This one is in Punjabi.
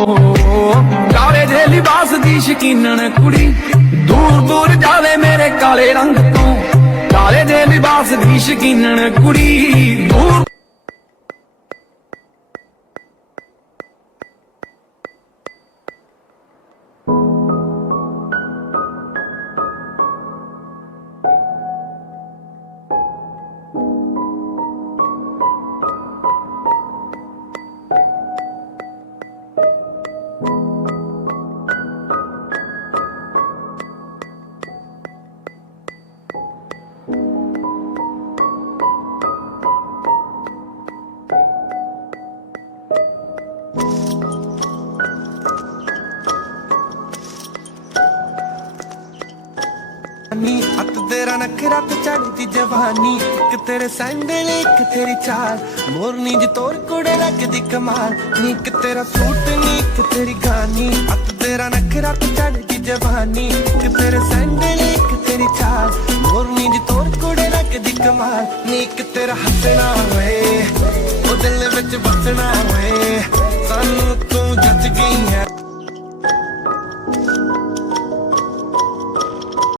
ਕਾਲੇ ਦੇ ਲਿਬਾਸ ਦੀ ਸ਼ਕੀਨਣ ਕੁੜੀ ਦੂਰ ਦੂਰ ਜਾਵੇ ਮੇਰੇ ਕਾਲੇ ਰੰਗ ਤੋਂ। ਕਾਲੇ ਦੇ ਲਿਬਾਸ ਦੀ ਸ਼ਕੀਨਣ ਕੁੜੀ ਦੂਰ ਅੱਤ ਤੇਰਾ ਨਖਰਾ ਤੇ ਚੜਦੀ ਜਵਾਨੀ, ਇੱਕ ਤੇਰੇ ਸੈਂਡਲ ਇੱਕ ਤੇਰੀ ਚਾਲ, ਮੋਰਨੀ ਜੀ ਤੋਰ ਕੁੜੇ ਲੱਗਦੀ ਕਮਾਲ ਨੀ, ਇੱਕ ਤੇਰਾ ਸੂਟ ਨੀ ਇੱਕ ਤੇਰੀ ਗਾਨੀ। ਅੱਤ ਤੇਰਾ ਨਖਰਾ ਤੇ ਚੜਦੀ ਜਵਾਨੀ, ਇੱਕ ਤੇਰੇ ਸੈਂਡਲ ਇੱਕ ਤੇਰੀ ਚਾਲ, ਮੋਰਨੀ ਜੀ ਤੋਰ ਕੁੜੇ ਲੱਗਦੀ ਕਮਾਲ ਨੀ, ਇੱਕ ਤੇਰਾ ਹੱਸਣਾ ਓਏ ਉਹ ਦਿਲ ਵਿੱਚ ਵਸਣਾ ਓਏ।